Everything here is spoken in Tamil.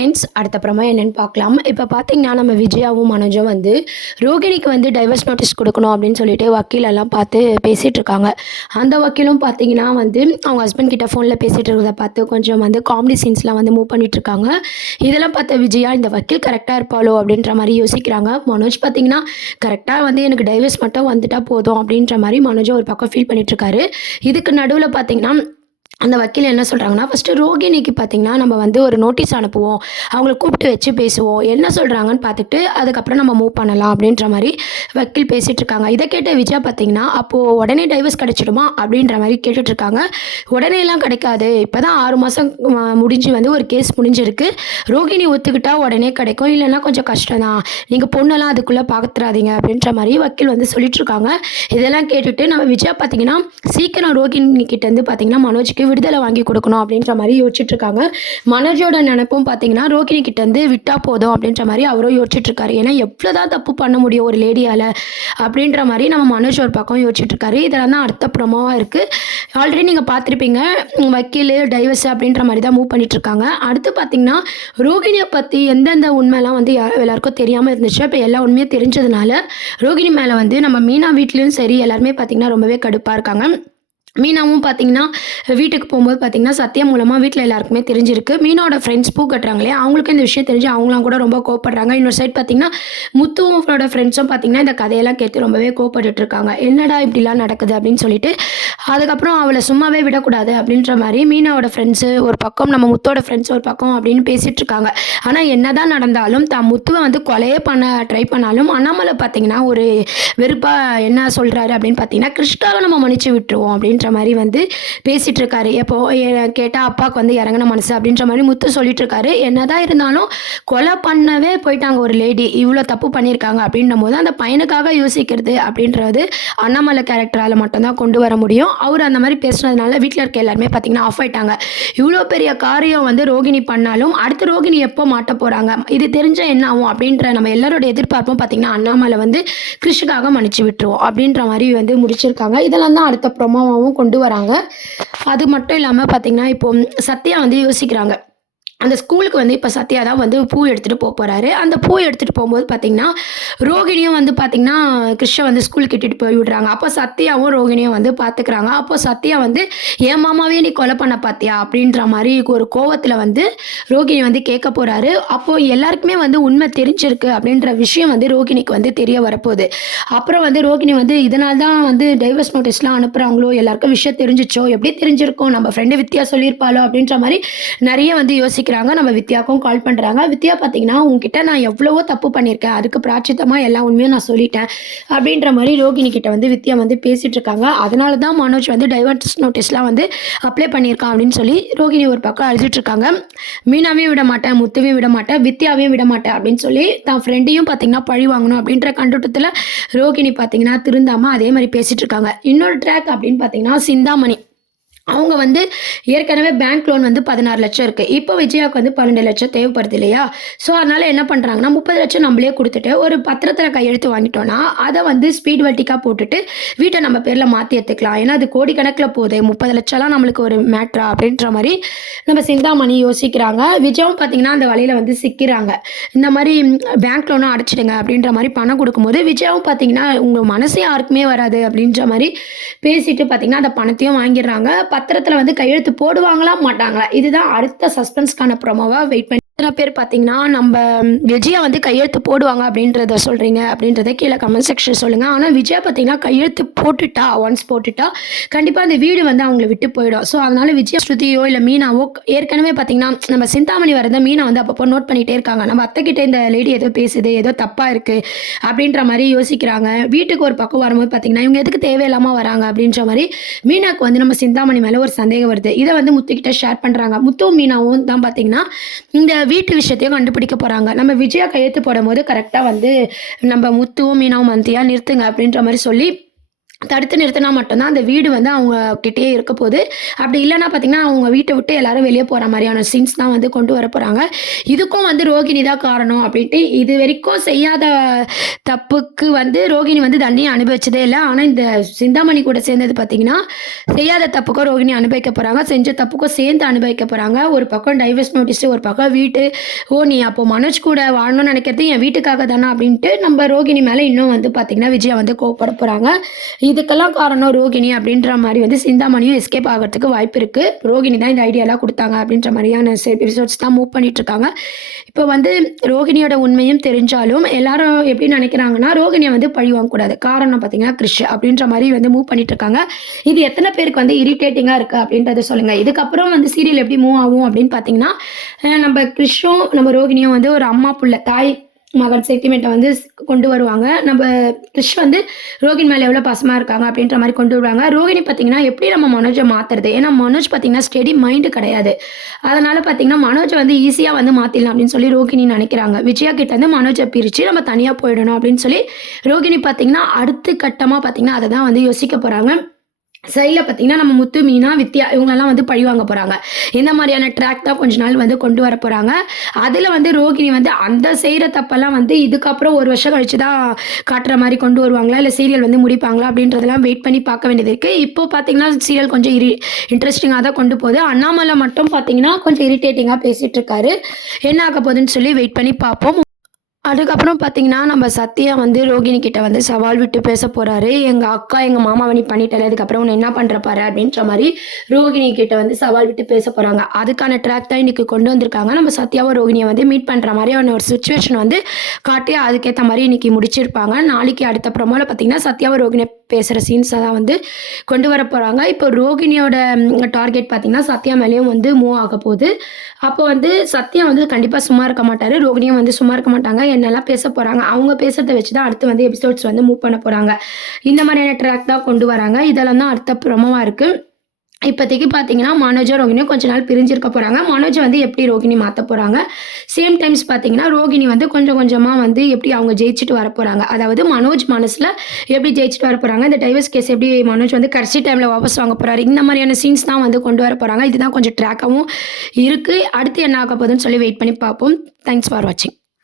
ஃப்ரெண்ட்ஸ் அடுத்தப்புறமா என்னென்னு பார்க்கலாம். இப்போ பார்த்தீங்கன்னா நம்ம விஜயாவும் மனோஜும் வந்து ரோகிணிக்கு வந்து டைவர்ஸ் நோட்டீஸ் கொடுக்கணும் அப்படின்னு சொல்லிட்டு வக்கீலெல்லாம் பார்த்து பேசிகிட்டு இருக்காங்க. அந்த வக்கீலும் பார்த்தீங்கன்னா வந்து அவங்க ஹஸ்பண்ட் கிட்ட ஃபோனில் பேசிகிட்டு இருக்கிறத பார்த்து கொஞ்சம் வந்து காமெடி சீன்ஸ்லாம் வந்து மூவ் பண்ணிட்டு இருக்காங்க. இதெல்லாம் பார்த்த விஜயா இந்த வக்கீல் கரெக்டாக இருப்பாளோ அப்படின்ற மாதிரி யோசிக்கிறாங்க. மனோஜ் பார்த்தீங்கன்னா கரெக்டாக வந்து எனக்கு டைவர்ஸ் மட்டும் வந்துட்டால் போதும் அப்படின்ற மாதிரி மனோஜும் ஒரு பக்கம் ஃபீல் பண்ணிட்டு இருக்காரு. இதுக்கு நடுவில் பார்த்தீங்கன்னா அந்த வக்கீல் என்ன சொல்கிறாங்கன்னா, ஃபஸ்ட்டு ரோகிணிக்கு பார்த்தீங்கன்னா நம்ம வந்து ஒரு நோட்டீஸ் அனுப்புவோம், அவங்கள கூப்பிட்டு வச்சு பேசுவோம், என்ன சொல்கிறாங்கன்னு பார்த்துட்டு அதுக்கப்புறம் நம்ம மூவ் பண்ணலாம் அப்படின்ற மாதிரி வக்கீல் பேசிகிட்டு இருக்காங்க. இதை கேட்ட விஜயா பார்த்தீங்கன்னா, அப்போது உடனே டைவர்ஸ் கிடைச்சிடுமா அப்படின்ற மாதிரி கேட்டுட்ருக்காங்க. உடனேலாம் கிடைக்காது, இப்போ தான் 6 மாதம் முடிஞ்சு வந்து ஒரு கேஸ் முடிஞ்சிருக்கு. ரோகிணி ஒத்துக்கிட்டா உடனே கிடைக்கும், இல்லைன்னா கொஞ்சம் கஷ்டம் தான், நீங்கள் பொண்ணெல்லாம் அதுக்குள்ளே பார்த்துறாதீங்க அப்படின்ற மாதிரி வக்கீல் வந்து சொல்லிட்டுருக்காங்க. இதெல்லாம் கேட்டுட்டு நம்ம விஜயா பார்த்தீங்கன்னா சீக்கிரம் ரோகிணி கிட்டேருந்து பார்த்தீங்கன்னா மனோஜுக்கு விடுதலை வாங்கி கொடுக்கணும் அப்படின்ற மாதிரி யோசிச்சுட்டு இருக்காங்க. மனோஜோட நினைப்பும் பார்த்தீங்கன்னா ரோகிணி கிட்டேருந்து விட்டா போதும் அப்படின்ற மாதிரி அவரும் யோசிச்சுட்டு இருக்காரு. ஏன்னா எவ்வளோதான் தப்பு பண்ண முடியும் ஒரு லேடியால் அப்படின்ற மாதிரி நம்ம மனோஜ் ஒரு பக்கம் யோசிச்சுட்டு இருக்காரு. இதெல்லாம் தான் அடுத்த ப்ரொமோவாக இருக்குது. ஆல்ரெடி நீங்கள் பார்த்துருப்பீங்க, வக்கீல் டைவர்ஸ் அப்படின்ற மாதிரி தான் மூவ் பண்ணிட்டு இருக்காங்க. அடுத்து பார்த்தீங்கன்னா ரோகிணியை பற்றி எந்தெந்த உண்மைலாம் வந்து எல்லாருக்கும் தெரியாமல் இருந்துச்சு. இப்போ எல்லா உண்மையும் தெரிஞ்சதுனால ரோகிணி மேலே வந்து நம்ம மீனா வீட்லேயும் சரி எல்லாருமே பார்த்தீங்கன்னா ரொம்பவே கடுப்பாக இருக்காங்க. மீனாவும் பார்த்தீங்கன்னா வீட்டுக்கு போகும்போது பார்த்தீங்கன்னா சத்யா மூலமாக வீட்டில் எல்லாருக்குமே தெரிஞ்சிருக்கு. மீனாவோட ஃப்ரெண்ட்ஸ் பூ கட்டுறாங்களே அவங்களுக்கும் இந்த விஷயம் தெரிஞ்சு அவங்களாம் கூட ரொம்ப கோவப்படுறாங்க. இன்னொரு சைட் பார்த்தீங்கன்னா முத்துவோட ஃப்ரெண்ட்ஸும் பார்த்தீங்கன்னா இந்த கதையெல்லாம் கேட்டு ரொம்பவே கோவப்பட்டு இருக்காங்க. என்னடா இப்படிலாம் நடக்குது அப்படின்னு சொல்லிட்டு அதுக்கப்புறம் அவளை சும்மாவே விடக்கூடாது அப்படின்ற மாதிரி மீனாவோட ஃப்ரெண்ட்ஸு ஒரு பக்கம், நம்ம முத்தோட ஃப்ரெண்ட்ஸ் ஒரு பக்கம் அப்படின்னு பேசிகிட்டு இருக்காங்க. ஆனால் என்னதான் நடந்தாலும் தான் முத்துவை வந்து கொலையே பண்ண ட்ரை பண்ணாலும் அண்ணாமலை பார்த்தீங்கன்னா ஒரு வெறுப்பாக என்ன சொல்கிறாரு அப்படின்னு பார்த்தீங்கன்னா கிருஷ்ணாவை நம்ம மன்னிச்சு விட்டுருவோம் அப்படின்னு மாதிரி வந்து பேசிட்டு இருக்காரு. எப்போ கேட்டால் அப்பாவுக்கு வந்து இறங்கின மனசு அப்படின்ற மாதிரி முத்து சொல்லிட்டு இருக்காரு. என்னதான் இருந்தாலும் கொலை பண்ணவே போயிட்டாங்க ஒரு லேடி, இவ்வளோ தப்பு பண்ணியிருக்காங்க அப்படின்னும் போது அந்த பையனுக்காக யோசிக்கிறது அப்படின்றது அண்ணாமலை கேரக்டரால் மட்டும்தான் கொண்டு வர முடியும். அவர் அந்த மாதிரி பேசுனதுனால வீட்டில் இருக்க எல்லாருமே பார்த்தீங்கன்னா ஆஃப் ஆயிட்டாங்க. இவ்வளோ பெரிய காரியம் வந்து ரோகிணி பண்ணாலும் அடுத்து ரோகிணி எப்போ மாட்ட போகிறாங்க, இது தெரிஞ்ச என்ன ஆகும் அப்படின்ற நம்ம எல்லாரோட எதிர்பார்ப்பும் பார்த்தீங்கன்னா அண்ணாமலை வந்து கிருஷ்ணாக மன்னிச்சு விட்டுருவோம் அப்படின்ற மாதிரி வந்து முடிச்சிருக்காங்க. இதெல்லாம் தான் அடுத்த ப்ரொமோவாகவும் கொண்டு வராங்க. அது மட்டும் இல்லாமல் பார்த்தீங்கன்னா இப்போ சத்யா வந்து யோசிக்கிறாங்க. அந்த ஸ்கூலுக்கு வந்து இப்போ சத்யா தான் வந்து பூ எடுத்துகிட்டு போகிறாரு. அந்த பூ எடுத்துகிட்டு போகும்போது பார்த்தீங்கன்னா ரோகிணியும் வந்து பார்த்தீங்கன்னா கிருஷ்ண வந்து ஸ்கூலுக்கு இட்டுட்டு போய் விடுறாங்க. அப்போ சத்யாவும் ரோகிணியும் வந்து பார்த்துக்கிறாங்க. அப்போ சத்யா வந்து என் மாமாவே நீ கொலை பண்ண பார்த்தியா அப்படின்ற மாதிரி ஒரு கோவத்தில் வந்து ரோகிணி வந்து கேட்க போகிறாரு. அப்போது எல்லாருக்குமே வந்து உண்மை தெரிஞ்சிருக்கு அப்படின்ற விஷயம் வந்து ரோகிணிக்கு வந்து தெரிய வரப்போகுது. அப்புறம் வந்து ரோகிணி வந்து இதனால தான் வந்து டைவர்ஸ் நோட்டீஸ்லாம் அனுப்புகிறாங்களோ, எல்லாருக்கும் விஷயம் தெரிஞ்சிச்சோ, எப்படி தெரிஞ்சிருக்கோம், நம்ம ஃப்ரெண்டு வித்யா சொல்லியிருப்பாளோ அப்படின்ற மாதிரி நிறைய வந்து யோசிக்க நம்ம வித்யாவுக்கும் கால் பண்றாங்க. வித்யா பார்த்தீங்கன்னா உங்ககிட்ட நான் எவ்வளவோ தப்பு பண்ணியிருக்கேன், அதுக்கு பிராச்சித்தமா எல்லா உண்மையும் நான் சொல்லிட்டேன் அப்படின்ற மாதிரி ரோகிணி கிட்ட வந்து வித்யா வந்து பேசிட்டு இருக்காங்க. அதனால தான் மனோஜ் வந்து டைவர்ஸ் நோட்டீஸ்லாம் வந்து அப்ளை பண்ணியிருக்கான் அப்படின்னு சொல்லி ரோகிணி ஒரு பக்கம் அழுதுட்டு இருக்காங்க. மீனாவையும் விட மாட்டேன், முத்துவையும் விட மாட்டேன், வித்யாவையும் விட மாட்டேன் அப்படின்னு சொல்லி தான் ஃப்ரெண்டையும் பார்த்தீங்கன்னா பழி வாங்கணும் அப்படின்ற கண்ணோட்டத்தில் ரோகிணி பார்த்தீங்கன்னா திருந்தாமல் அதே மாதிரி பேசிட்டு இருக்காங்க. இன்னொரு ட்ராக் அப்படின்னு பார்த்தீங்கன்னா சிந்தாமணி அவங்க வந்து ஏற்கனவே பேங்க் லோன் வந்து 16 லட்சம் இருக்குது. இப்போ விஜயாவுக்கு வந்து 12 லட்சம் தேவைப்படுது இல்லையா? ஸோ அதனால் என்ன பண்ணுறாங்கன்னா 30 லட்சம் நம்மளே கொடுத்துட்டு ஒரு பத்திரத்தில் கையெழுத்து வாங்கிட்டோன்னா அதை வந்து ஸ்பீட் வட்டிக்காக போட்டுட்டு வீட்டை நம்ம பேரில் மாற்றி எடுத்துக்கலாம். ஏன்னா அது கோடிக்கணக்கில் போகுது, 30 லட்சம்லாம் நம்மளுக்கு ஒரு மேட்ரா அப்படின்ற மாதிரி நம்ம சிந்தாமணி யோசிக்கிறாங்க. விஜயாவும் பார்த்தீங்கன்னா அந்த வழியில் வந்து சிக்கிறாங்க. இந்த மாதிரி பேங்க் லோனும் அடைச்சிடுங்க அப்படின்ற மாதிரி பணம் கொடுக்கும்போது விஜயாவும் பார்த்தீங்கன்னா உங்கள் மனசே யாருக்குமே வராது அப்படின்ற மாதிரி பேசிட்டு பார்த்தீங்கன்னா அந்த பணத்தையும் வாங்கிடுறாங்க. பத்திரத்தில் வந்து கையெழுத்து போடுவாங்களா மாட்டாங்களா, இதுதான் அடுத்த சஸ்பென்ஸ்க்கான ப்ரோமோவா வெயிட் பண்ணி எத்தனை பேர் பார்த்தீங்கன்னா நம்ம விஜயா வந்து கையெழுத்து போடுவாங்க அப்படின்றத சொல்கிறீங்க அப்படின்றத கீழே கமெண்ட் செக்ஷன் சொல்லுங்கள். ஆனால் விஜயா பார்த்தீங்கன்னா கையெழுத்து போட்டுட்டா, ஒன்ஸ் போட்டுட்டா கண்டிப்பாக அந்த வீடு வந்து அவங்கள விட்டு போயிடும். ஸோ அதனால் விஜயா ஸ்ருதியோ இல்லை மீனாவோ ஏற்கனவே பார்த்தீங்கன்னா நம்ம சிந்தாமணி வரத மீனா வந்து அப்பப்போ நோட் பண்ணிகிட்டே இருக்காங்க. நம்ம அத்தைக்கிட்ட இந்த லேடி ஏதோ பேசுது, ஏதோ தப்பாக இருக்குது அப்படின்ற மாதிரி யோசிக்கிறாங்க. வீட்டுக்கு ஒரு பக்கம் வரும்போது பார்த்தீங்கன்னா இவங்க எதுக்கு தேவையில்லாமல் வராங்க அப்படின்ற மாதிரி மீனாவுக்கு வந்து நம்ம சிந்தாமணி மேலே ஒரு சந்தேகம் வருது. இதை வந்து முத்துக்கிட்ட ஷேர் பண்ணுறாங்க. முத்துவும் மீனாவும் தான் பார்த்தீங்கன்னா இந்த வீட்டு விஷயத்தையும் கண்டுபிடிக்க போகிறாங்க. நம்ம விஜயா கையெழுத்து போடும் போது கரெக்டாக வந்து நம்ம முத்துவும் மீனாவும் மந்தியா நிறுத்துங்க அப்படின்ற மாதிரி சொல்லி தடுத்து நிறுத்தினா மட்டும் தான் அந்த வீடு வந்து அவங்க கிட்டயே இருக்க போகுது. அப்படி இல்லன்னா பார்த்தீங்கன்னா, அவங்க வீட்ட விட்டு எல்லாரும் வெளிய போற மாரியான சீன்ஸ் தான் வந்து கொண்டு வரப்போறாங்க. இதுக்கும் வந்து ரோகிணி தான் காரணம் அப்படின்ட்டு இதுவரைக்கும் செய்யாத தப்புக்கு வந்து ரோகிணி வந்து தண்டனை அனுபவிச்சதே இல்ல. ஆனா இந்த சிந்தாமணி கூட சேர்ந்தது பார்த்தீங்கன்னா, செய்யாத தப்புக்கும் ரோகிணி அனுபவிக்க போறாங்க. செஞ்ச தப்புக்கும் சேர்ந்து அனுபவிக்க போறாங்க. ஒரு பக்கம் டைவர்ஸ் நோட்டீஸ், ஒரு பக்கம் வீட்டு, "ஓ! நீ அப்போ மனோஜ் கூட வாழணும்னு நினைக்கிறது என் வீட்டுக்காக தானா?" அப்படின்ட்டு நம்ம ரோகிணி மேல இன்னும் வந்து பார்த்தீங்கன்னா, விஜயா வந்து கோவப்பட போறாங்க. இதுக்கெல்லாம் காரணம் ரோகிணி அப்படின்ற மாரி வந்து சிந்தாமணியும் எஸ்கேப் ஆகறதுக்கு வாய்ப்பு இருக்கு. ரோகிணி தான் இந்த ஐடியாலாம் குடுத்தாங்க அப்படின்ற மாரியான எபிசோட்ஸ் தான் மூவ் பண்ணிட்டுருக்காங்க. இப்போ வந்து ரோகிணியோட உண்மையும் தெரிஞ்சாலும், எல்லாரும் எப்படி நெனைக்கிறாங்கன்னா, ரோகிணிய வந்து பழி வாங்கக்கூடாது. காரணம் பார்த்தீங்கன்னா, கிறிஷ் அப்படின்ற மாரி வந்து மூவ் பண்ணிட்டுருக்காங்க. இது எத்தன பேருக்கு வந்து இரிட்டேட்டிங்கா இருக்கு அப்படின்றத சொல்லுங்க. இதுக்கப்புறம் வந்து சீரியல் எப்படி மூவ் ஆகும் அப்படின்னு பார்த்தீங்கன்னா, நம்ம கிறிஷும், நம்ம ரோகிணியும் வந்து ஒரு அம்மா, புள்ள, தாய் மகன் சென்டிமெண்ட்ட வந்து கொண்டு வருவாங்க. நம்ம கிறிஷ் வந்து ரோகிணி மேல எவ்வளோ பாசமா இருக்காங்க அப்படின்ற மாரி கொண்டு வருவாங்க. ரோகிணி பார்த்தீங்கன்னா, எப்படி நம்ம மனோஜ மாத்துறது? ஏன்னா மனோஜ் பார்த்தீங்கன்னா, ஸ்டெடி மைண்ட் கிடையாது. அதனால பார்த்தீங்கன்னா, மனோஜ வந்து ஈஸியா வந்து மாத்திடலாம் அப்படின்னு சொல்லி ரோகிணி நெனைக்கிறாங்க. விஜயா கிட்ட இருந்து மனோஜ பிரிச்சு நம்ம தனியா போயிடணும் அப்படின்னு சொல்லி ரோகிணி பார்த்தீங்கன்னா, அடுத்த கட்டமா பார்த்தீங்கன்னா, அத தான் வந்து யோசிக்க போறாங்க. சைட்ல பார்த்தீங்கன்னா, நம்ம முத்து, மீனா, வித்யா இவங்களெல்லாம் வந்து பழி வாங்க போறாங்க. இந்த மாரியான ட்ராக் தான் கொஞ்ச நாள் வந்து கொண்டு வர போறாங்க. அதுல வந்து ரோகிணி வந்து அந்த செய்ற தப்பெல்லாம் வந்து இதுக்கப்புறம் 1 வருஷம் கழிச்சு தான் காட்டுற மாரி கொண்டு வருவாங்களா? இல்ல சீரியல் வந்து முடிப்பாங்களா? அப்படின்றதெல்லாம் வெயிட் பண்ணி பார்க்க வேண்டியது இருக்கு. இப்போ பார்த்தீங்கன்னா, சீரியல் கொஞ்சம் இன்ட்ரெஸ்டிங்கா தான் கொண்டு போகுது. அண்ணாமலை மட்டும் பார்த்தீங்கன்னா, கொஞ்சம் இரிட்டேட்டிங்கா பேசிட்டு இருக்காரு. என்ன ஆக போகுதுன்னு சொல்லி வெயிட் பண்ணி பார்ப்போம். அதுக்கப்புறம் பார்த்தீங்கன்னா, நம்ம சத்யா வந்து ரோகிணி கிட்ட வந்து சவால் விட்டு பேச போறாரு. "எங்க அக்கா, எங்க மாமாவ நீ பண்ணிட்டல, இதுக்கப்புறம் உன்ன என்ன பண்ற பாரு" அப்படின்ற மாரி ரோகிணி கிட்ட வந்து சவால் விட்டு பேச போறாங்க. அதுக்கான ட்ராக் தான் இன்னைக்கு கொண்டு வந்திருக்காங்க. நம்ம சத்யாவும் ரோகிணிய வந்து மீட் பண்ற மாரியான ஒரு சிச்சுவேஷன் வந்து காட்டி, அதுக்கேத்த மாரி இன்னைக்கு முடிச்சிருப்பாங்க. நாளைக்கு அடுத்த ப்ரோமோல பார்த்தீங்கன்னா, சத்யாவும் ரோகிணிய பேசுற சீன்ஸ தான் வந்து கொண்டு வர போறாங்க. இப்போ ரோகிணியோட டார்கெட் பார்த்தீங்கன்னா, சத்யா மேலயும் வந்து மூவ் ஆக போகுது. அப்போ வந்து சத்யா வந்து கண்டிப்பா சும்மா இருக்க மாட்டாரு. ரோகிணியும் வந்து சும்மா இருக்க மாட்டாங்க. என்னெல்லாம் பேச போறாங்க. அவங்க பேசுறத வச்சு தான் அடுத்து வந்து எபிசோட்ஸ் வந்து மூவ் பண்ண போறாங்க. இந்த மாதிரியான ட்ராக் தான் கொண்டு வராங்க. இதெல்லாம் தான் அடுத்த ப்ரோமோவா இருக்கு. இப்போதைக்கு பார்த்தீங்கன்னா, மனோஜும் ரோகிணியும் கொஞ்ச நாள் பிரிஞ்சிருக்க போறாங்க. மனோஜ் வந்து எப்படி ரோகிணி மாத்த போறாங்க. சேம் டைம்ஸ் பார்த்தீங்கன்னா, ரோகிணி வந்து கொஞ்சம் கொஞ்சமா வந்து எப்படி அவங்க ஜெயிச்சுட்டு வரப்போறாங்க. அதாவது மனோஜ் மனசுல எப்படி ஜெயிச்சுட்டு வரப்போறாங்க. இந்த டைவர்ஸ் கேஸ் எப்படி மனோஜ் வந்து கடைசி டைம்ல வாபஸ் வாங்க போறாரு. இந்த மாதிரியான சீன்ஸ் தான் வந்து கொண்டு வர போறாங்க. இதுதான் கொஞ்சம் ட்ராக்காவும் இருக்கு. அடுத்து என்ன ஆக போகுதுன்னு சொல்லி வெயிட் பண்ணி பார்ப்போம். தேங்க்ஸ் ஃபார் வாட்சிங்.